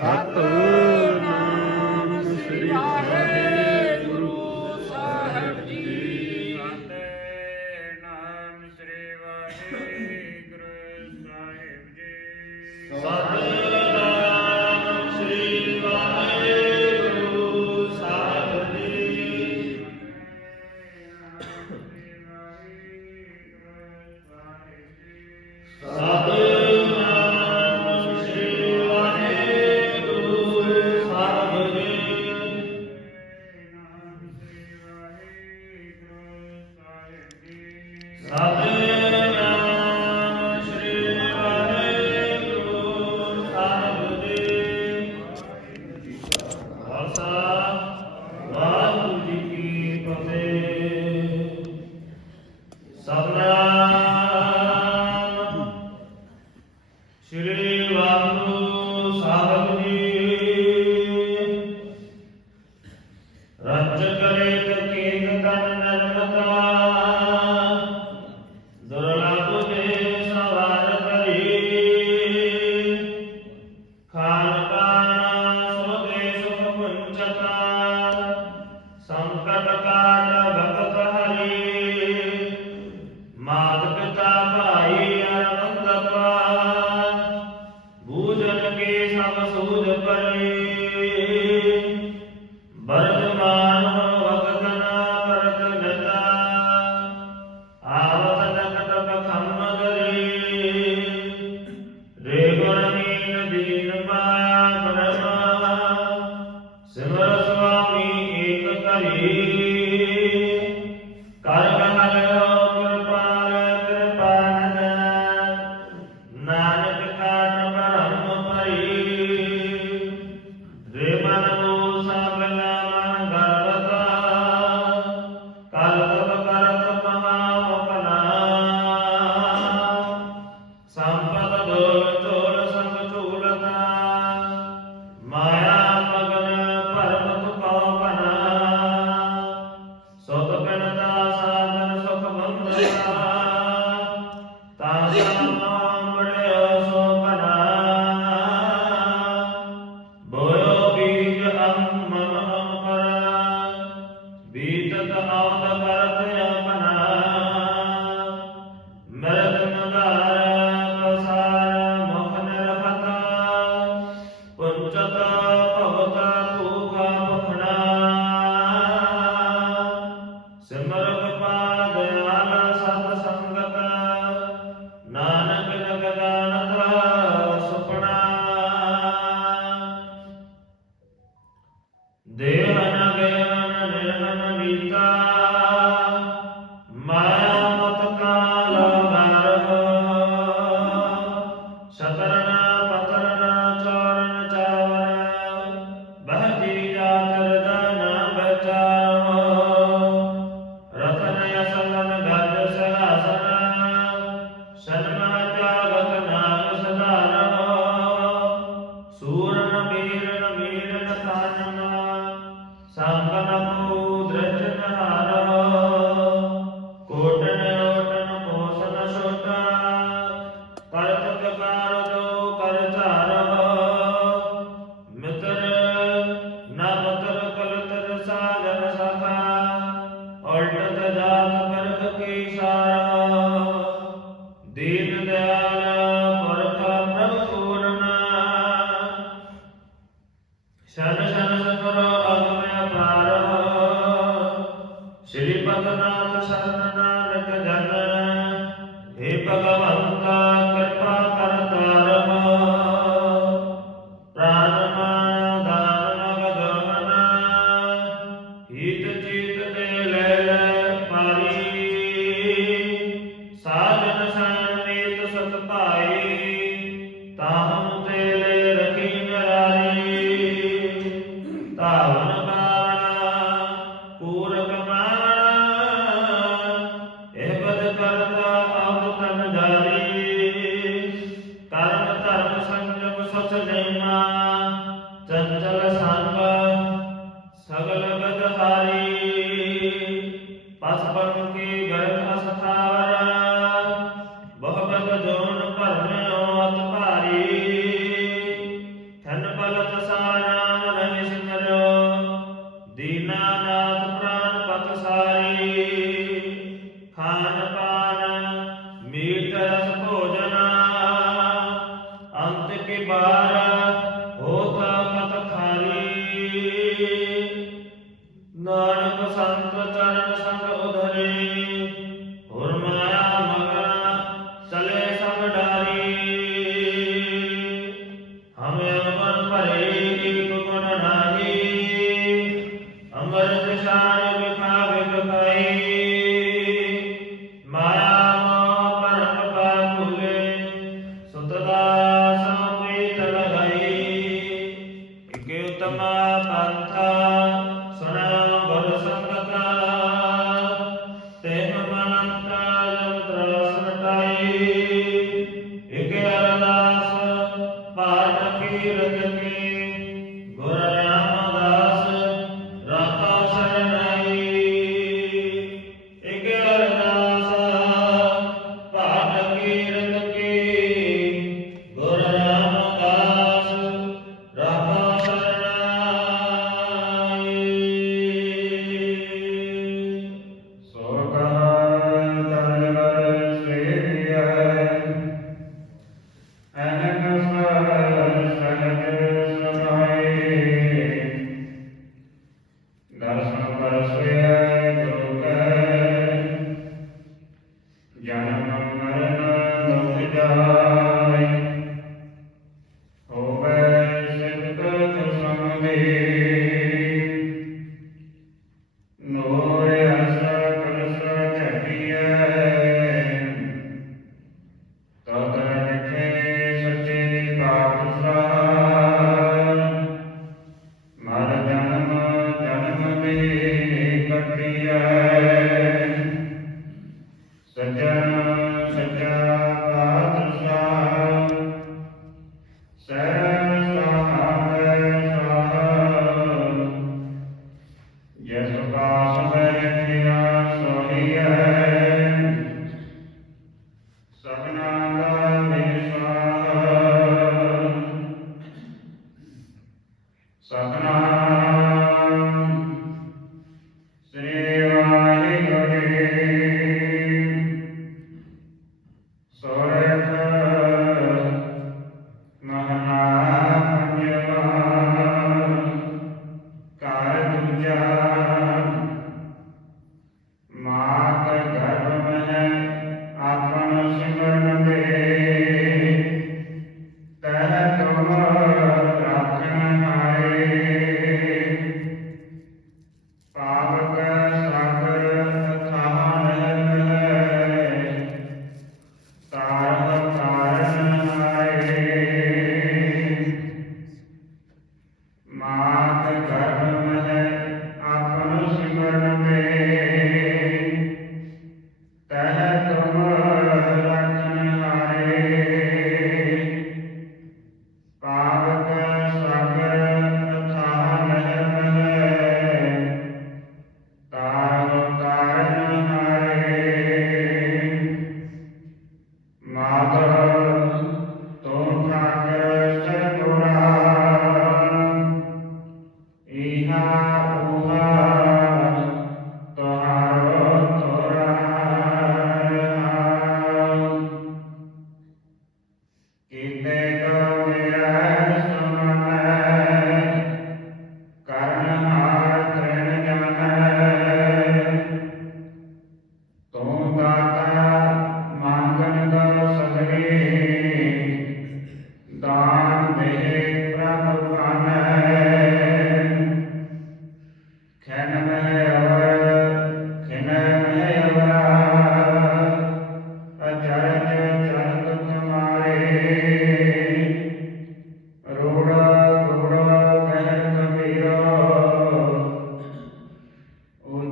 ¡Sí! Tal uh -huh. Nanak সন্ত চরণ সঙ্গ ধরে হরমা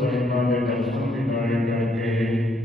ਸਾਹਿਬਾਂ ਦੇ ਦਰਸ਼ਨ ਦੀ ਨਾਲੀ ਕਰਕੇ